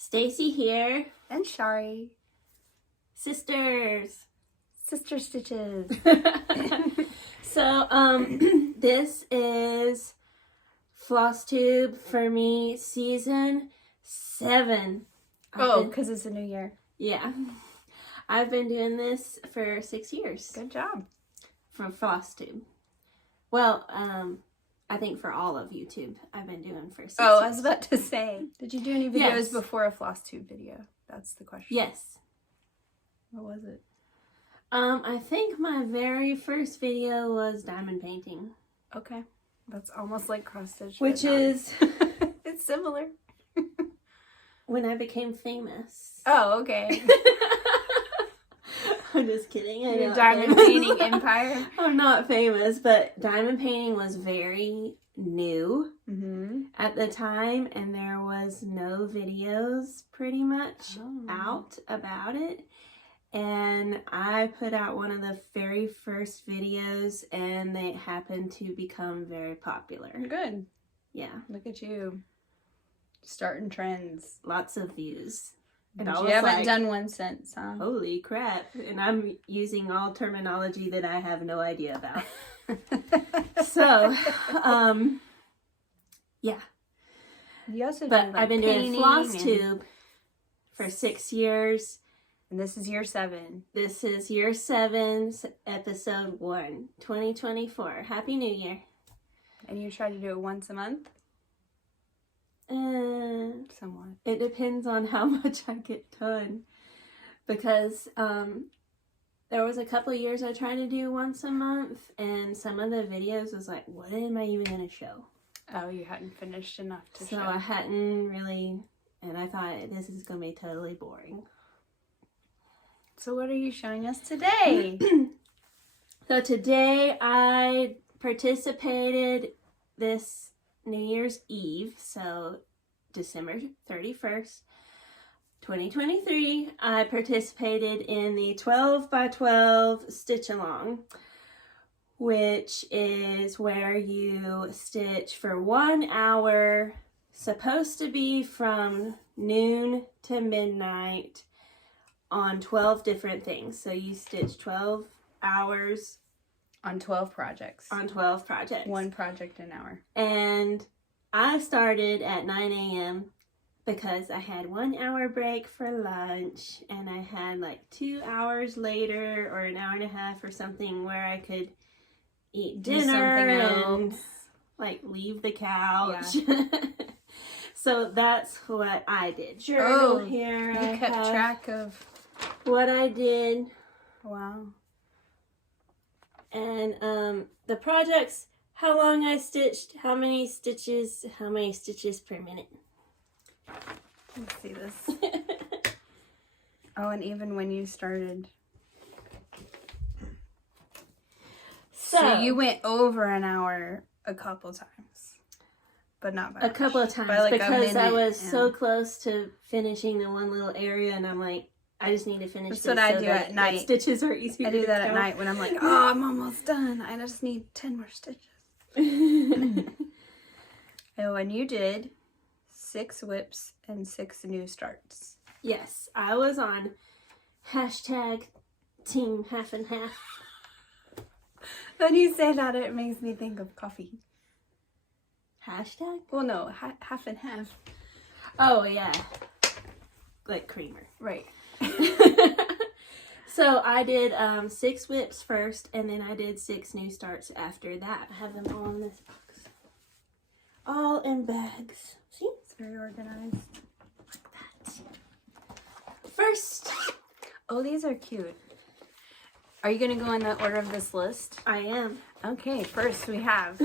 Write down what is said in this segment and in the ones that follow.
Stacy here. And Shari. Sisters. Sister Stitches. So, this is FlossTube for me, season 7. Oh, because it's a new year. Yeah. I've been doing this for 6 years. Good job. From FlossTube. Well, I think for all of YouTube, I've been doing for 6 years. Oh, I was about to say. Did you do any videos Yes. before a FlossTube video? That's the question. Yes. What was it? I think my very first video was diamond painting. Okay. That's almost like cross stitch. Which is it's similar. when I became famous. Oh, okay. I'm just kidding. Your diamond painting empire. I'm not famous, but diamond painting was very new at the time, and there was no videos pretty much out about it. And I put out one of the very first videos, and they happened to become very popular. Good. Yeah. Look at you. Starting trends. Lots of views. And you haven't done one since, huh? Holy crap. And I'm using all terminology that I have no idea about. So, yeah. You also but I've been doing FlossTube for 6 years. And this is year 7. This is year 7, episode 1, 2024. Happy New Year. And you try to do it once a month? Somewhat. It depends on how much I get done. Because there was a couple of years I tried to do once a month, and some of the videos was like, what am I even going to show? Oh, you hadn't finished enough to show. So I hadn't really, and I thought this is going to be totally boring. So what are you showing us today? So today I participated this New Year's Eve, so December 31st, 2023, I participated in the 12 by 12 stitch along, which is where you stitch for 1 hour, supposed to be from noon to midnight, on 12 different things. So you stitch 12 hours on 12 projects. On 12 projects. 1 project an hour. And I started at 9 a.m. because I had 1 hour break for lunch, and I had like 2 hours later or an hour and a half or something where I could eat dinner and like leave the couch. Yeah. So that's what I did. Journal here. You kept track of what I did. Wow. And the projects, how long I stitched, how many stitches per minute. Let's see this. Oh, and even when you started. So you went over an hour a couple times. But not by a couple of times. Like because I was so close to finishing the one little area, and I'm like, I just need to finish this. That's what I do at night. Stitches are easier. I do that at night when I'm like, oh, I'm almost done. I just need 10 more stitches. Oh, and you did 6 whips and 6 new starts. Yes, I was on hashtag team half and half. When you say that, it makes me think of coffee. Hashtag? Well, no, half and half. Oh, yeah. Like creamer. Right. So I did 6 whips first, and then I did 6 new starts after that. I have them all in this box. All in bags. See? It's very organized. Like that. First. Oh, these are cute. Are you going to go in the order of this list? I am. Okay, first we have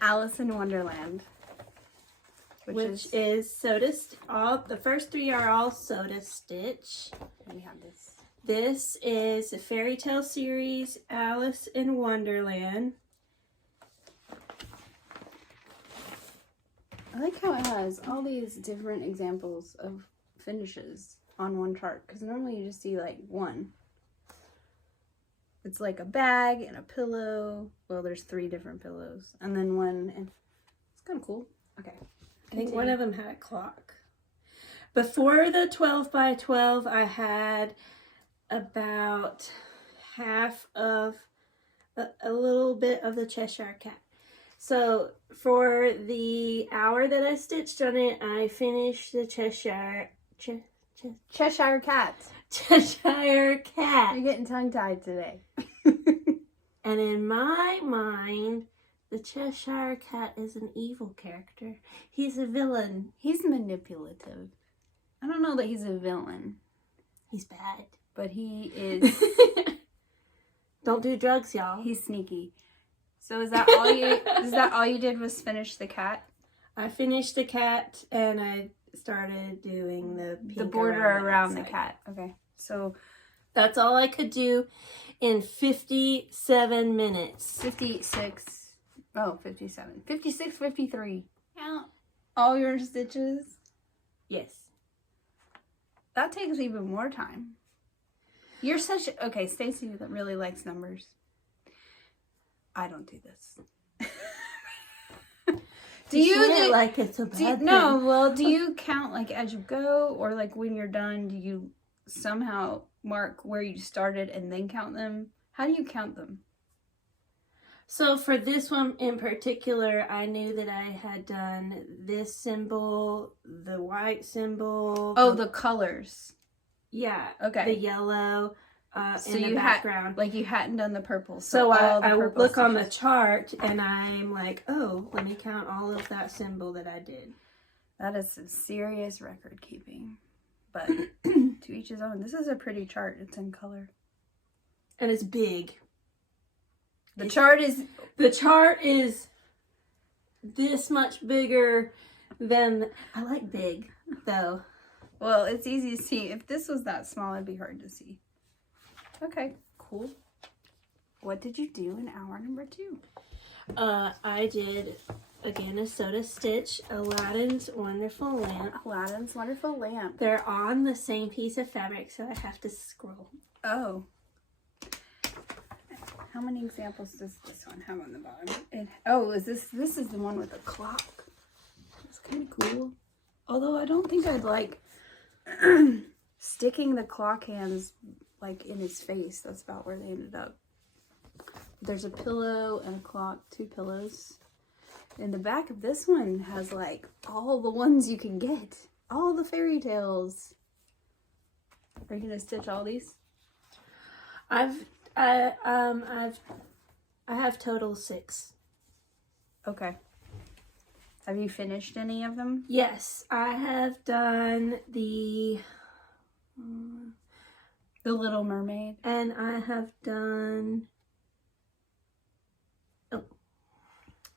Alice in Wonderland. Which is Soda the first 3 are all Soda Stitch. And we have this. This is a fairy tale series, Alice in Wonderland. I like how it has all these different examples of finishes on one chart, because normally you just see like one. It's like a bag and a pillow. Well, there's 3 different pillows, and then one, and it's kind of cool. Okay. I think one of them had a clock. Before the 12 by 12, I had about half of a little bit of the Cheshire Cat. So for the hour that I stitched on it, I finished the Cheshire Cat. Cheshire Cat. You're getting tongue-tied today. And in my mind, the Cheshire Cat is an evil character. He's a villain. He's manipulative. I don't know that he's a villain. He's bad. But he is... Don't do drugs, y'all. He's sneaky. So is that all you did was finish the cat? I finished the cat and I started doing the border around the cat. Okay. So that's all I could do in 57 minutes. 56. Oh, 57. 56, 53. Count all your stitches? Yes. That takes even more time. You're such... Okay, Staci really likes numbers. I don't do this. Do you like it's a bad thing? No, well, do you count like as you go, or like when you're done, do you somehow mark where you started and then count them? How do you count them? So for this one in particular, I knew that I had done this symbol, the white symbol. Oh, the colors. Yeah. Okay. The yellow So in the background. Like you hadn't done the purple. So I look on the chart and I'm like, oh, let me count all of that symbol that I did. That is some serious record keeping. But to each his own. This is a pretty chart. It's in color. And it's big. The chart is this much bigger than... I like big, though. Well, it's easy to see. If this was that small, it'd be hard to see. Okay, cool. What did you do in hour number 2? I did, again, a Soda Stitch, Aladdin's Wonderful Lamp. Aladdin's Wonderful Lamp. They're on the same piece of fabric, so I have to scroll. Oh. How many examples does this one have on the bottom? This is the one with the clock. It's kind of cool. Although I don't think I'd like sticking the clock hands like in his face. That's about where they ended up. There's a pillow and a clock, 2 pillows. And the back of this one has like all the ones you can get. All the fairy tales. Are you gonna stitch all these? I have total 6. Okay. Have you finished any of them? Yes, I have done the Little Mermaid. And I have done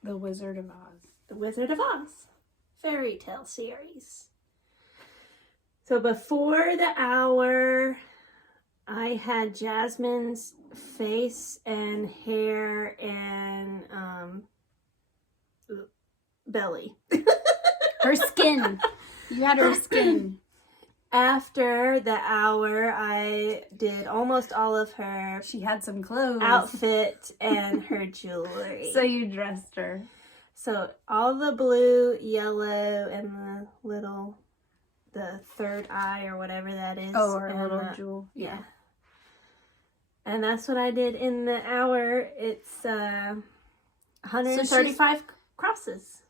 The Wizard of Oz. The Wizard of Oz fairy tale series. So before the hour, I had Jasmine's face and hair and belly. Her skin. You had her skin. After the hour, I did almost all of her... She had some clothes. Outfit and her jewelry. So you dressed her. So all the blue, yellow, and the third eye or whatever that is. Oh, her little jewel. Yeah. And that's what I did in the hour. It's 135 crosses.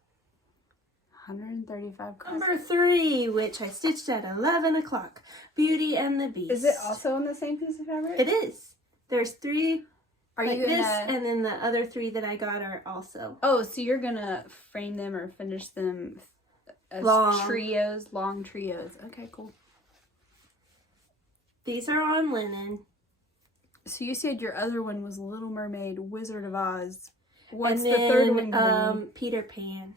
135 crosses. Number 3, which I stitched at 11 o'clock. Beauty and the Beast. Is it also on the same piece of fabric? It is. There's 3 Are like you this, and then the other 3 that I got are also. Oh, so you're gonna frame them or finish them as long trios. Okay, cool. These are on linen. So you said your other one was Little Mermaid, Wizard of Oz. What's and the then, third one gonna be? Peter Pan.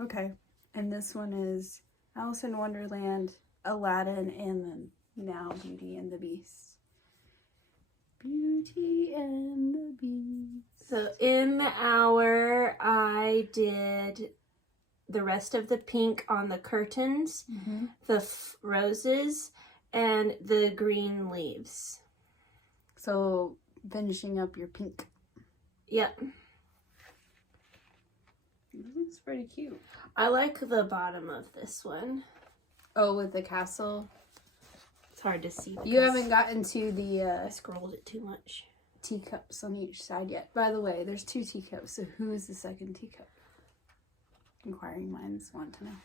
Okay. And this one is Alice in Wonderland, Aladdin, and then now Beauty and the Beast. Beauty and the Beast. So in the hour, I did the rest of the pink on the curtains, the roses, and the green leaves. So finishing up your pink. Yep. This looks pretty cute. I like the bottom of this one. Oh, with the castle. It's hard to see. You haven't gotten to the I scrolled it too much. teacups on each side yet. By the way, there's 2 teacups, so who is the second teacup? Inquiring minds want to know.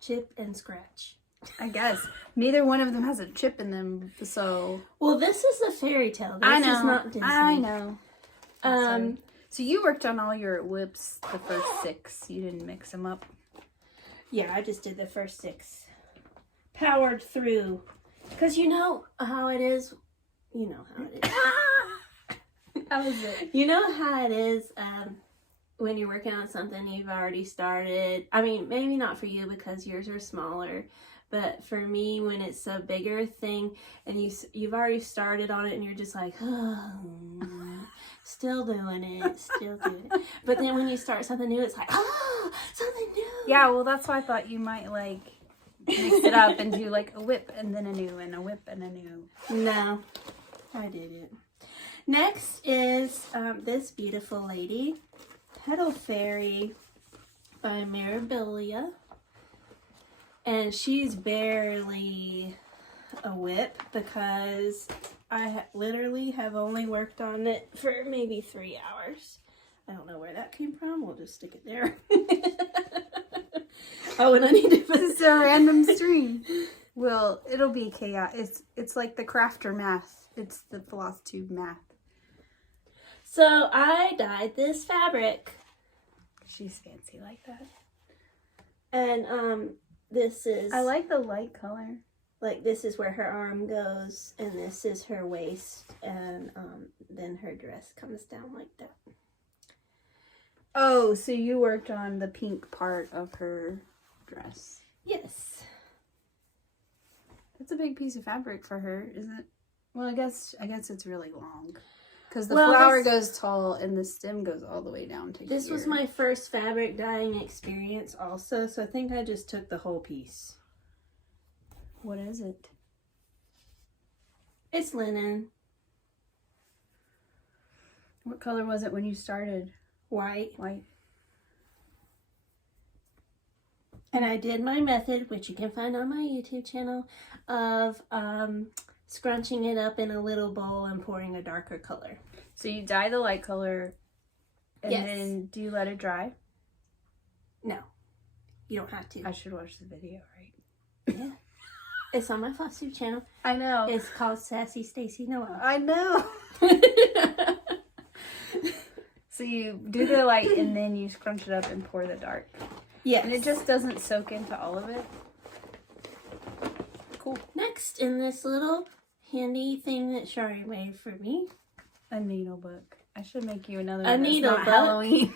Chip and Scratch. I guess. Neither one of them has a chip in them, so... Well, this is a fairy tale. This is not Disney. I know. So you worked on all your whips, the first 6. You didn't mix them up? Yeah, I just did the first 6. Powered through. Because you know how it is. You know how it is. How is it? You know how it is when you're working on something you've already started. I mean, maybe not for you because yours are smaller. But for me, when it's a bigger thing and you've already started on it and you're just like, oh, still doing it. But then when you start something new, it's like, oh, something new. Yeah, well, that's why I thought you might, like, mix it up and do, like, a whip and then a new and a whip and a new. No, I didn't. Next is this beautiful lady, Petal Fairy by Mirabilia. And she's barely a whip because I literally have only worked on it for maybe 3 hours. I don't know where that came from. We'll just stick it there. Oh, and I need to put... This is a random stream. Well, it'll be chaos. It's like the crafter math. It's the FlossTube math. So I dyed this fabric. She's fancy like that. And this is... I like the light color. Like, this is where her arm goes, and this is her waist, and then her dress comes down like that. Oh, so you worked on the pink part of her dress. Yes. That's a big piece of fabric for her, isn't it? Well, I guess it's really long. Because the flower goes tall, and the stem goes all the way down to This was my first fabric dyeing experience also, so I think I just took the whole piece. What is it? It's linen. What color was it when you started? White. White. And I did my method, which you can find on my YouTube channel, of scrunching it up in a little bowl and pouring a darker color. So you dye the light color, and yes. Then do you let it dry? No. You don't have to. I should watch the video, right? Yeah. It's on my FlossTube channel. I know. It's called Sassy Staci Noel. I know. So you do the light and then you scrunch it up and pour the dark. Yes. And it just doesn't soak into all of it. Cool. Next, in this little handy thing that Shari made for me. A needle book. I should make you another a one. Needle book. Halloween.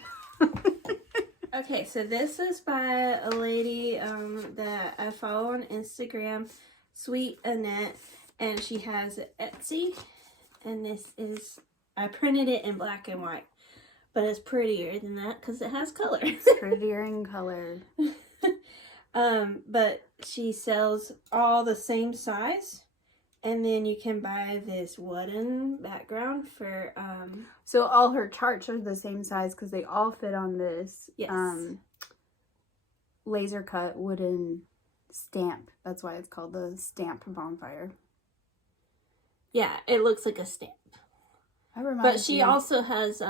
Okay, so this is by a lady that I follow on Instagram, Sweet Annette, and she has Etsy, and this is, I printed it in black and white, but it's prettier than that because it has color. It's prettier in color. But she sells all the same size, and then you can buy this wooden background for So all her charts are the same size because they all fit on this laser cut wooden stamp. That's why it's called the stamp bonfire. Yeah, it looks like a stamp. But she also has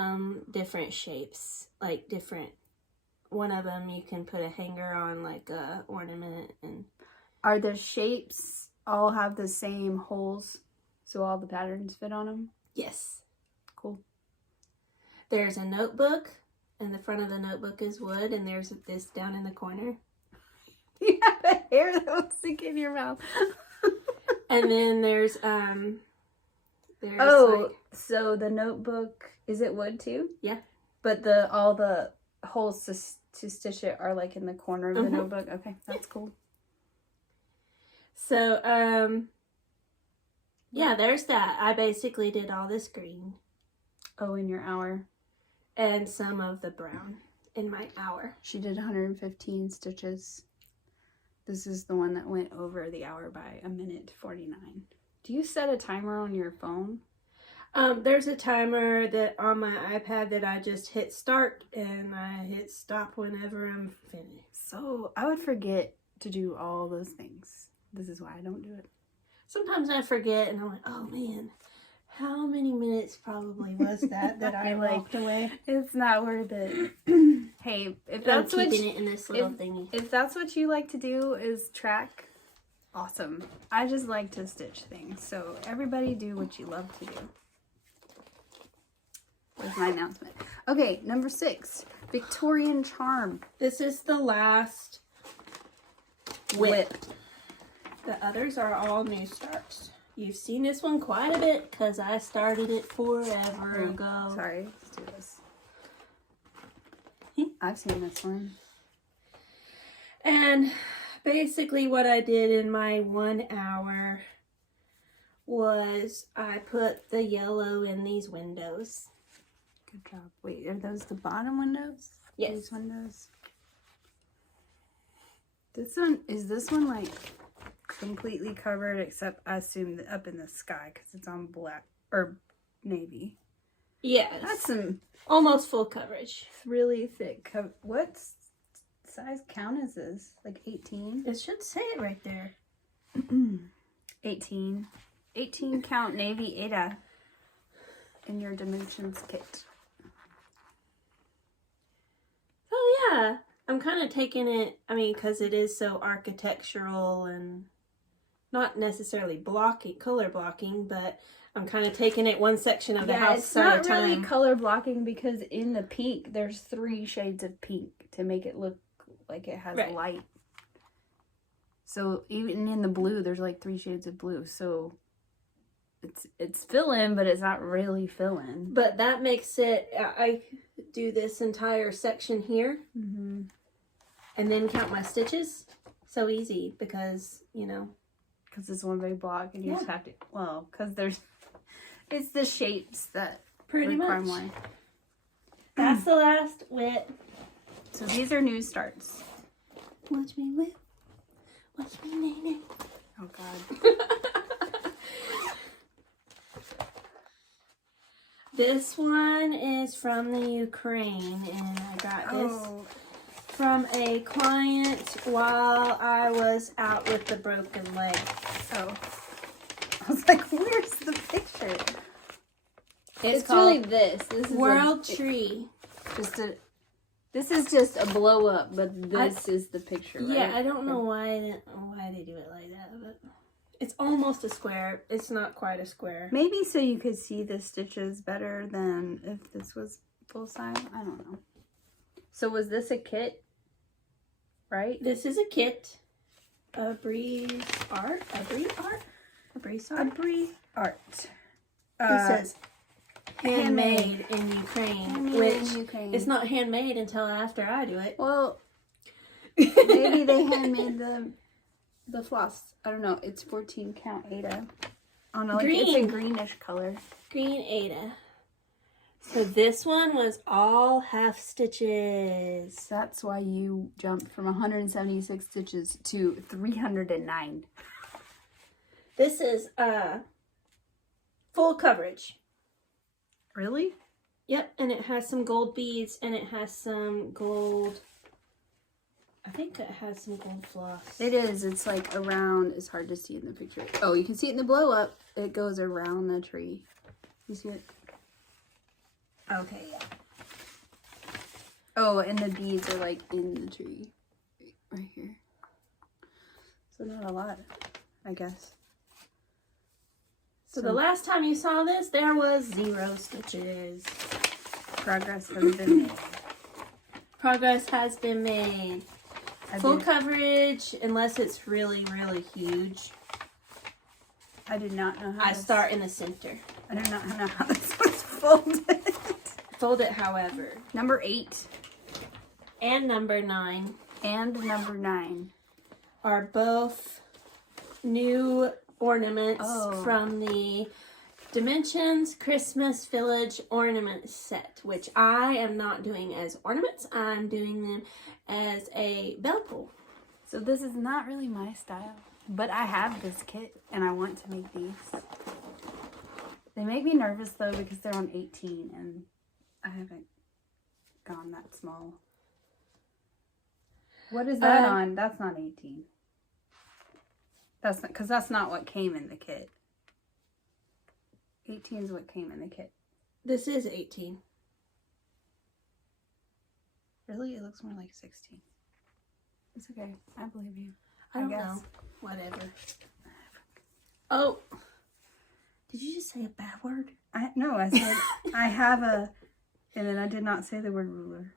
different shapes, like different. One of them you can put a hanger on, like a ornament. And are the shapes all have the same holes, so all the patterns fit on them? Yes. Cool. There's a notebook, and the front of the notebook is wood, and there's this down in the corner. You have a hair that will stick in your mouth. And then there's so the notebook, is it wood too? Yeah. But all the holes to stitch it are like in the corner of the notebook. Okay, that's cool. So yeah, there's that. I basically did all this green. Oh, in your hour. And some of the brown in my hour. She did 115 stitches. This is the one that went over the hour by 1:49. Do you set a timer on your phone? There's a timer that on my iPad that I just hit start and I hit stop whenever I'm finished. So I would forget to do all those things. This is why I don't do it. Sometimes I forget and I'm like, oh man, how many minutes probably was that I walked away? It's not worth it. Hey, if that's I'm keeping it in this little thingy. If that's what you like to do is track, awesome. I just like to stitch things. So everybody do what you love to do. There's my announcement. Okay, number 6, Victorian Charm. This is the last whip. The others are all new starts. You've seen this one quite a bit because I started it forever ago. Sorry, let's do this. I've seen this one. And basically what I did in my 1 hour was I put the yellow in these windows. Good job. Wait, are those the bottom windows? Yes. These windows? Is this one like completely covered except I assume up in the sky because it's on black or navy? Yes. That's some almost full coverage. really thick. What size count is this? Like 18? It should say it right there. 18. 18 count navy Ada in your dimensions kit. Oh yeah. I'm kind of taking it, I mean, because it is so architectural and not necessarily color blocking, but I'm kind of taking it one section of the house at a time. It's not really color blocking because in the pink, there's 3 shades of pink to make it look like it has light. So even in the blue, there's like 3 shades of blue. So it's fill-in, but it's not really fill-in. But that makes it, I do this entire section here. Mm-hmm. And then count my stitches. So easy because, you know. Because it's one big block and you just have to, well, because it's the shapes that pretty require much. more. That's the last whip. So these are new starts. Watch me whip. Watch me nay. Oh, God. This one is from the Ukraine and I got this from a client while I was out with the broken leg. Oh. I was like, where's the picture? It's really called this. This is World Tree. This is just a blow up, but this is the picture, right? Yeah, I don't know why they do it like that, but it's almost a square. It's not quite a square. Maybe so you could see the stitches better than if this was full size. I don't know. So was this a kit? Right? This is a kit. A Brie art. It says handmade in Ukraine, it's not handmade until after I do it. Well, maybe they handmade the floss. I don't know. It's 14 count Ada. Oh no, like it's a greenish color. Green Ada. So this one was all half stitches. That's why you jumped from 176 stitches to 309. This is full coverage. Really? Yep, and it has some gold beads and it has some gold, I think it has some gold floss. It is. It's like around, it's hard to see in the picture. Oh, you can see it in the blow up. It goes around the tree. You see it? Okay, yeah. Oh, and the beads are like in the tree. Right here. So not a lot, I guess. So the last time you saw this, there was 0 stitches. Progress has been made. Progress has been made. Full coverage, unless it's really, really huge. I did not know how I start in the center. I do not know how this was folded. Fold it however. Number 8. And number 9. And number 9. Are both new ornaments from the Dimensions Christmas Village ornament set, which I am not doing as ornaments. I'm doing them as a bell pull. So this is not really my style, but I have this kit and I want to make these. They make me nervous though because they're on 18 and I haven't gone that small. What is that on? That's not 18. That's not, because that's not what came in the kit. 18 is what came in the kit. This is 18. Really? It looks more like 16. It's okay. I believe you. I don't know. Whatever. Oh. Did you just say a bad word? No, I said I have a, and then I did not say the word ruler.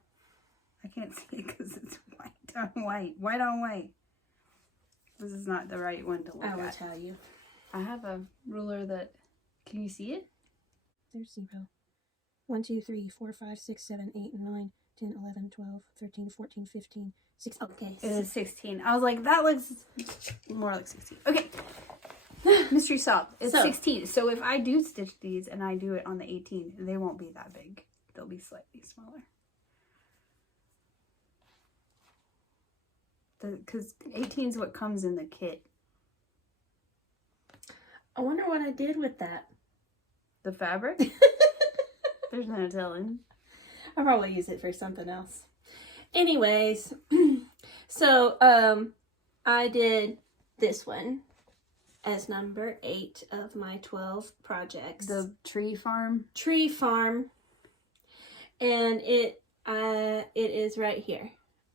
I can't see it because it's white on white. White on white. This is not the right one to look at. I will tell you. I have a ruler that, can you see it? There's 0. 1, 2, 3, 4, 5, 6, 7, 8, 9, 10, 11, 12, 13, 14, 15, 16. Okay. It is 16. I was like, that looks more like 16. Okay. Mystery stop. It's 16. So if I do stitch these and I do it on the 18, they won't be that big. They'll be slightly smaller. Because 18 is what comes in the kit. I wonder what I did with that. The fabric? There's no telling. I'll probably use it for something else. Anyways, so I did this one as number 8 of my 12 projects. The tree farm? Tree farm. And it is right here.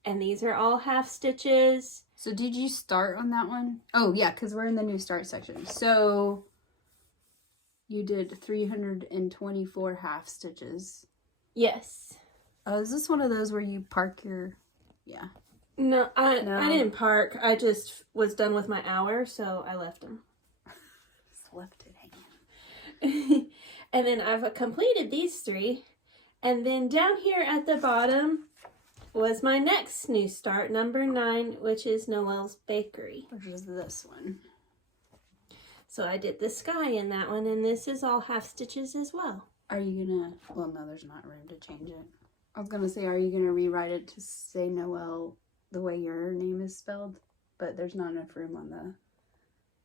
And these are all half stitches. So did you start on that one? Oh, yeah, because we're in the new start section. So you did 324 half stitches. Yes. Is this one of those where you park your... Yeah. No, I didn't park. I just was done with my hour, so I left them. Just left it hanging. And then I've completed these 3. And then down here at the bottom was my next new start, number 9, which is Noelle's Bakery. Which is this one. So I did the sky in that one, and this is all half stitches as well. Are you gonna... Well, no, there's not room to change it. I was gonna say, are you gonna rewrite it to say Noelle the way your name is spelled? But there's not enough room on the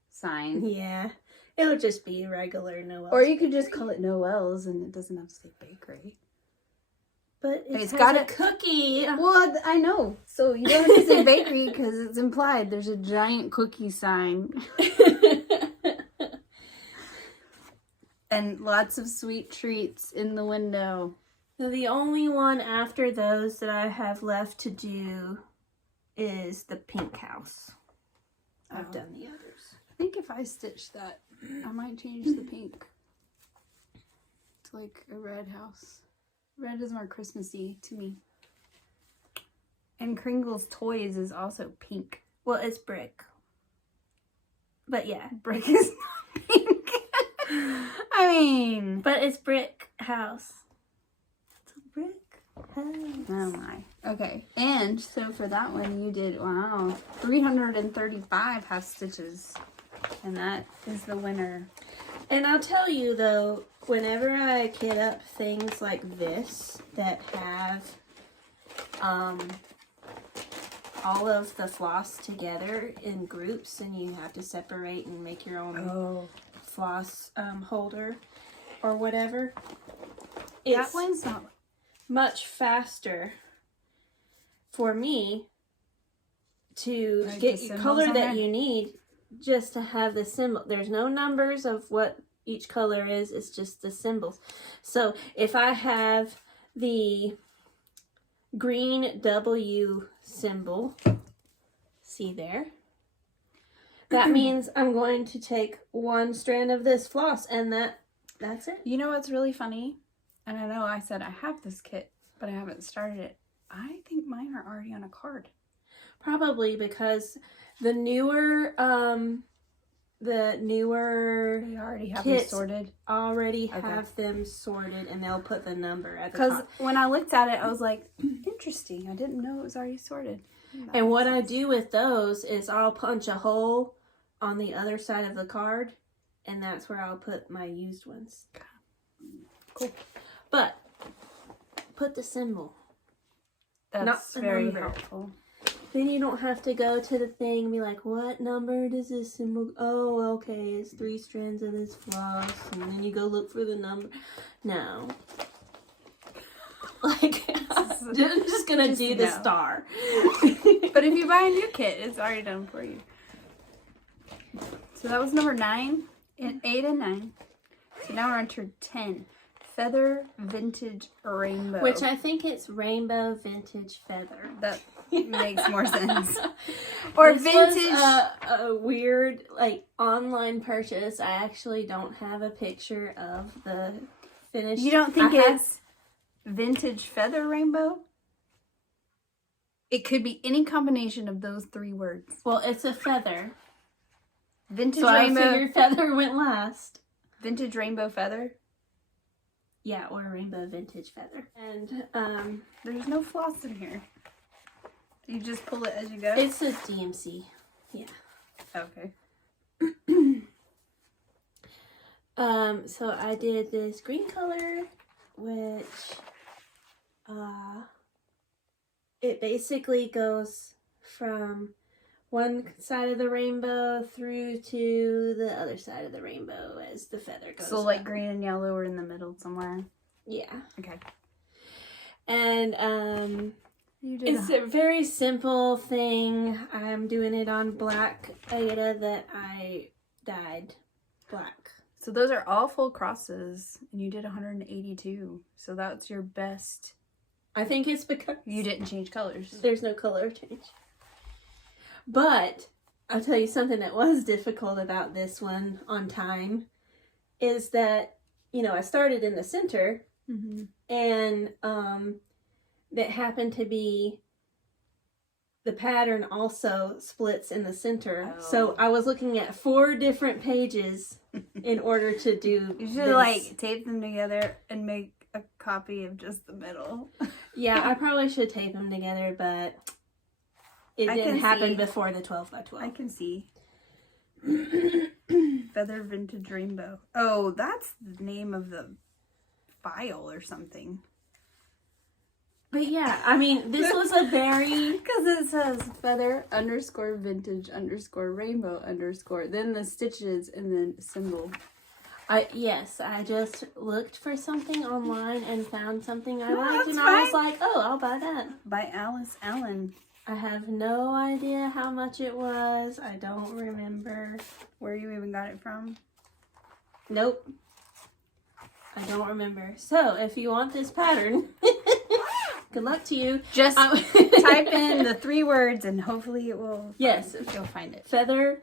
sign. Yeah. It would just be regular Noelle's. Or you could just call it Noelle's and it doesn't have to say bakery. But it's got a cookie. Well, I know. So you don't have to say bakery because it's implied. There's a giant cookie sign. And lots of sweet treats in the window. So the only one after those that I have left to do is the pink house. I've done the others. I think if I stitch that, I might change the pink to like a red house. Red is more Christmassy to me. And Kringle's Toys is also pink. Well, it's brick. But yeah. Brick is not pink. I mean. But it's brick house. It's a brick house. Oh my. Okay. And so for that one you did, wow, 335 half stitches. And that is the winner. And I'll tell you though, whenever I kit up things like this that have all of the floss together in groups and you have to separate and make your own floss holder or whatever, that one's not much faster for me to like get the color that you need just to have the symbol. There's no numbers of what each color is, it's just the symbols. So if I have the green W symbol, see there, that means I'm going to take one strand of this floss and that's it. You know what's really funny? And I know I said I have this kit, but I haven't started it. I think mine are already on a card. Probably because the newer they already have them sorted. Already have them sorted, and they'll put the number at the top. Because when I looked at it, I was like, interesting. I didn't know it was already sorted. And what I do with those is I'll punch a hole on the other side of the card, and that's where I'll put my used ones. Cool. But put the symbol. That's not the very number. helpful. Then you don't have to go to the thing and be like, what number does this symbol? Oh, okay, it's 3 strands of this floss. And then you go look for the number. No. Like, I'm just gonna do the star. But if you buy a new kit, it's already done for you. So that was number 9, and 8 and 9. So now we're on to 10. Feather Vintage Rainbow. Which I think it's Rainbow Vintage Feather. That makes more sense. Or this vintage. Was a weird, like, online purchase. I actually don't have a picture of the finished. You don't think it's Vintage Feather Rainbow? It could be any combination of those 3 words. Well, it's a feather. Vintage So Rainbow. I figured feather went last. Vintage Rainbow Feather. Yeah, or Rainbow Vintage Feather. And there's no floss in here. You just pull it as you go? It's a DMC. Yeah. Okay. So I did this green color, which it basically goes from one side of the rainbow through to the other side of the rainbow as the feather goes. So like green and yellow are in the middle somewhere. Yeah. Okay. And it's a very simple thing. I'm doing it on black Aida that I dyed black. So those are all full crosses, and you did 182. So that's your best. I think it's because you didn't change colors. There's no color change. But I'll tell you something that was difficult about this one on time is that, you know, I started in the center, and that happened to be the pattern also splits in the center. Oh. So I was looking at 4 different pages in order to do You should like tape them together and make a copy of just the middle. Yeah, I probably should tape them together, but it didn't happen before the 12 by 12. I can see. Feather Vintage Rainbow. Oh, that's the name of the file or something. But yeah, I mean, this was a very... Because it says feather _ vintage _ rainbow _ then the stitches and then symbol. Yes, I just looked for something online and found something I liked, and I was like, oh, I'll buy that. By Alice Allen. I have no idea how much it was. I don't remember. Where you even got it from? Nope. I don't remember. So, if you want this pattern, good luck to you. Just type in the 3 words and hopefully it will. Yes. You'll find it. Feather,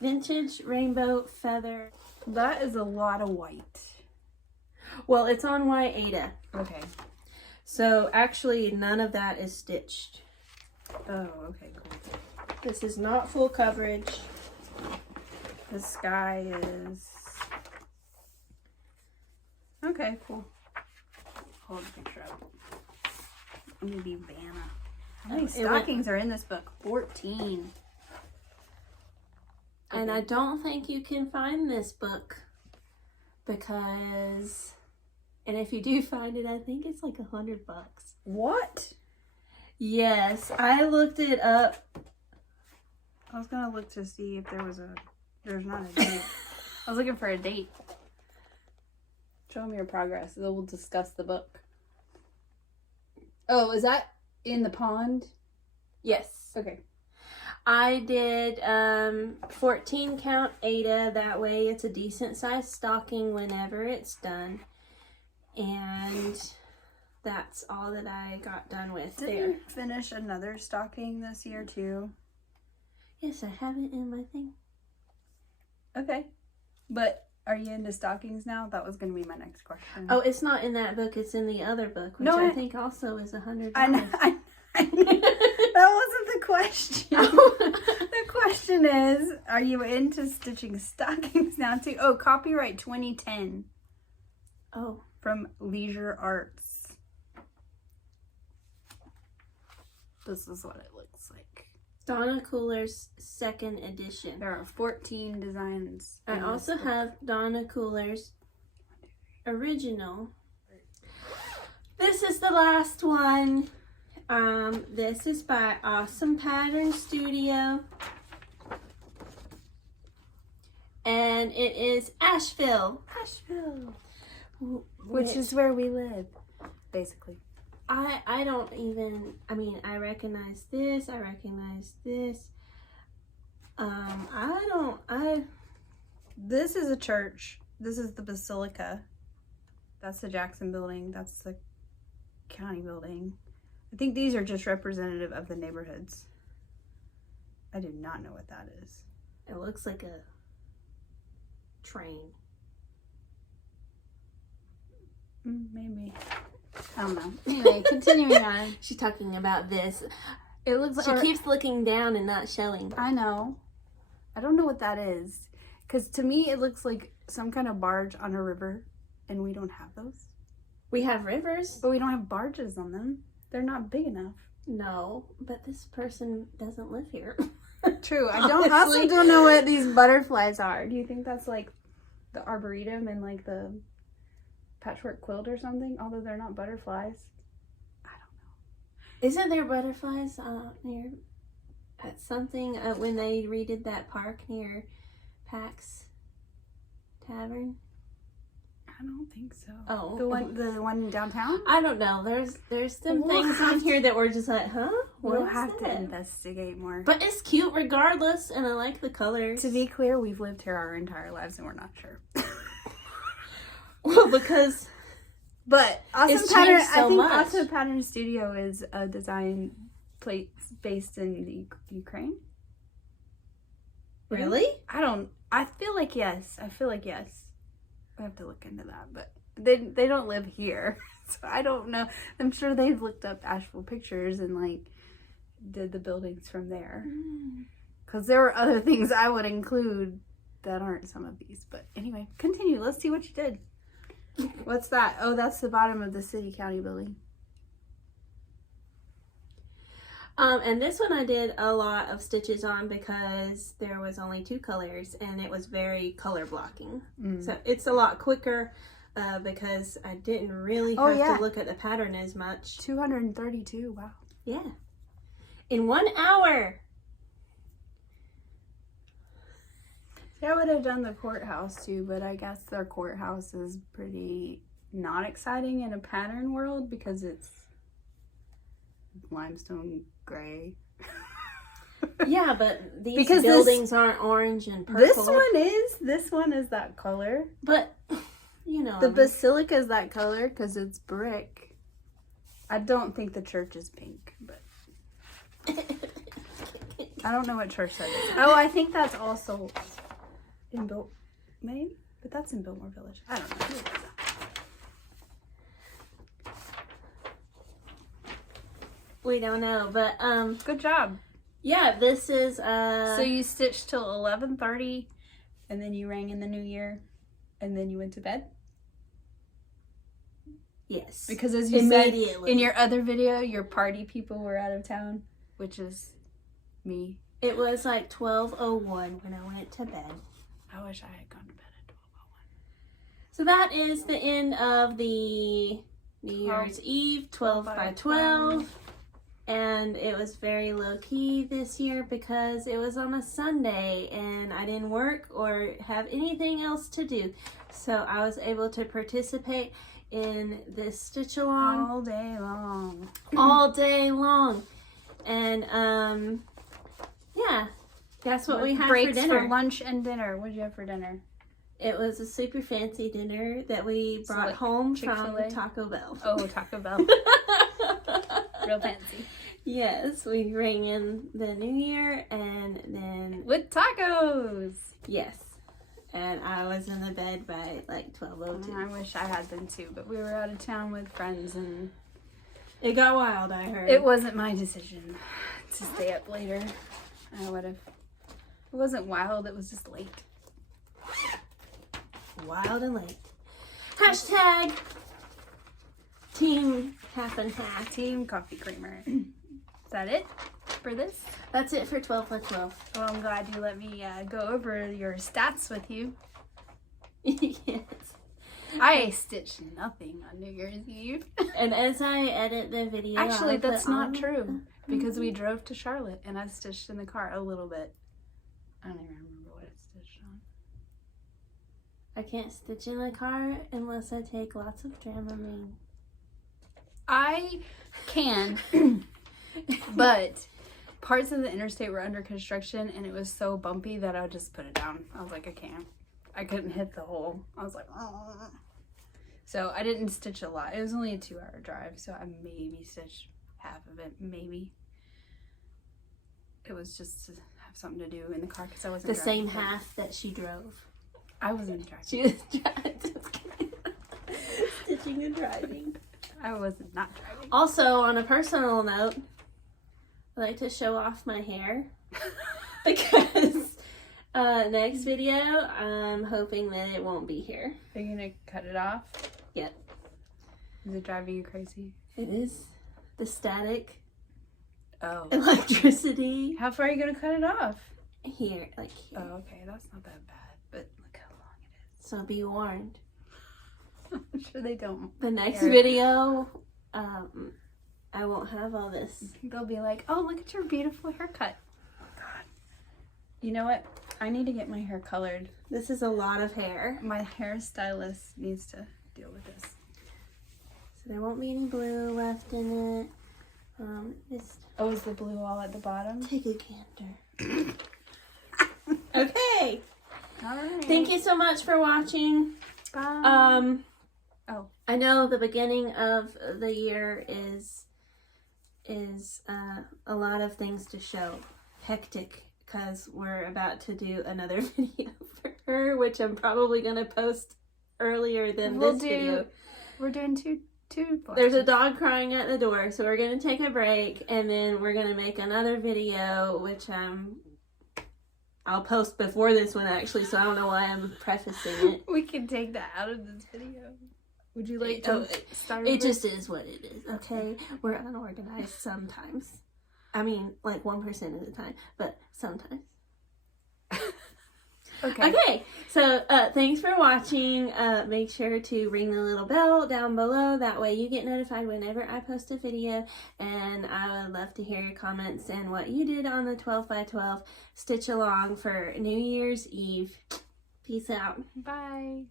Vintage Rainbow Feather. That is a lot of white. Well, it's on white Aida. Okay. So, actually, none of that is stitched. Oh, okay, cool. This is not full coverage. The sky is... Okay, cool. Hold the picture up. I'm gonna be Vanna. How many stockings are in this book? 14. And I don't think you can find this book because, and if you do find it, I think it's like $100. What? Yes, I looked it up. I was gonna look to see if there's not a date. I was looking for a date. Show me your progress. Then we'll discuss the book. Oh, is that in the pond? Yes. Okay. I did 14 count Aida. That way it's a decent sized stocking whenever it's done. And that's all that I got done with. Did you finish another stocking this year too? Yes, I have it in my thing. Okay. But are you into stockings now? That was going to be my next question. Oh, it's not in that book. It's in the other book, which I think also is $100. I know. That wasn't the question. The question is, are you into stitching stockings now too? Oh, copyright 2010. Oh. From Leisure Arts. This is what it looks like. Donna Cooler's 2nd edition. There are 14 designs. I also have Donna Cooler's original. This is the last one. This is by Awesome Pattern Studio. And it is Asheville. Which is where we live. basically. I don't even, I mean, I recognize this, I recognize this. This is a church. This is the Basilica. That's the Jackson building. That's the county building. I think these are just representative of the neighborhoods. I do not know what that is. It looks like a train. Maybe. I don't know. Anyway, continuing on. She's talking about this. It looks like She keeps looking down and not showing. I know. I don't know what that is. Because to me, it looks like some kind of barge on a river. And we don't have those. We have rivers. But we don't have barges on them. They're not big enough. No, but this person doesn't live here. True. I also don't know what these butterflies are. Do you think that's like the arboretum and like the patchwork quilt or something? Although they're not butterflies. I don't know. Isn't there butterflies near at something when they redid that park near Pax Tavern? I don't think so. Oh, the one downtown. I don't know. There's some things on here that we're just like, huh? We'll have to investigate more. But it's cute regardless, and I like the colors. To be clear, we've lived here our entire lives, and we're not sure. Well, because. But Awesome it's Pattern. changed so I think much. Awesome Pattern Studio is a design place based in the Ukraine. Really? I feel like yes. I have to look into that, but they don't live here, so I don't know. I'm sure they've looked up actual pictures and like did the buildings from there. Because there were other things I would include that aren't some of these. But anyway, continue. Let's see what you did. What's that? Oh, that's the bottom of the city county building. And this one I did a lot of stitches on because there was only 2 colors and it was very color blocking. So it's a lot quicker because I didn't really have to look at the pattern as much. 232, wow. Yeah. In 1 hour. See, I would have done the courthouse too, but I guess their courthouse is pretty not exciting in a pattern world because it's limestone gray. Yeah, but these buildings aren't orange and purple. This one is that color. But, you know. The basilica is that color because it's brick. I don't think the church is pink, but. I don't know what church that is. Oh, I think that's also in maybe? But that's in Biltmore Village. I don't know. We don't know, but good job. Yeah, this is So you stitched till 11:30 and then you rang in the new year and then you went to bed? Yes. Because as you said in your other video, your party people were out of town, which is me. It was like 12:01 when I went to bed. I wish I had gone to bed at 12:01. So that is the end of the New Year's Eve 12 by 12. And it was very low-key this year because it was on a Sunday and I didn't work or have anything else to do. So I was able to participate in this stitch-along. All day long. All day long. And, yeah. That's what we had for dinner. Breaks for lunch and dinner. What did you have for dinner? It was a super fancy dinner that we brought home from Taco Bell. Oh, Taco Bell. Real fancy. Yes, we rang in the new year and then... With tacos! Yes. And I was in the bed by like 12:02. I wish I had been too, but we were out of town with friends and... It got wild, I heard. It wasn't my decision to stay up later. I would have... It wasn't wild, it was just late. Wild and late. Hashtag team half and half. Team coffee creamer. Is that it for this? That's it for 12 by 12. Well, I'm glad you let me go over your stats with you. Yes. I stitched nothing on New Year's Eve. And as I edit the video... Actually, that's not true. Because we drove to Charlotte and I stitched in the car a little bit. I don't even remember what I stitched on. I can't stitch in the car unless I take lots of Dramamine. I can, but parts of the interstate were under construction and it was so bumpy that I just put it down. I was like, I can't. I couldn't hit the hole. I was like, oh. So I didn't stitch a lot. It was only a 2-hour drive, so I maybe stitched half of it, maybe. It was just to have something to do in the car because I wasn't The driving. same half that she drove. I wasn't driving. She was stitching and driving. I was not driving. Also, on a personal note, I like to show off my hair because next video, I'm hoping that it won't be here. Are you gonna cut it off? Yep. Is it driving you crazy? It is the static Oh. electricity How far are you gonna cut it off? here, like here. Oh, okay, that's not that bad. But look how long it So be warned. is. I'm sure they don't. The next care. video, I won't have all this. They'll be like, "Oh, look at your beautiful haircut." Oh God. You know what? I need to get my hair colored. This is a lot of hair. My hairstylist needs to deal with this. So there won't be any blue left in it. Just Oh, is the blue all at the bottom? take a gander. Okay. All right. Thank you so much for watching. Bye. Oh. I know the beginning of the year is a lot of things to show. Hectic, because we're about to do another video for her, which I'm probably going to post earlier than this video. We're doing two. There's a dog crying at the door, so we're going to take a break, and then we're going to make another video, which I'll post before this one, actually, so I don't know why I'm prefacing it. We can take that out of this video. Would you like to start It over? just is what it is, okay? We're unorganized sometimes. I mean, like 1% of the time, but sometimes. Okay, so thanks for watching. Make sure to ring the little bell down below. That way you get notified whenever I post a video. And I would love to hear your comments and what you did on the 12x12 stitch along for New Year's Eve. Peace out. Bye.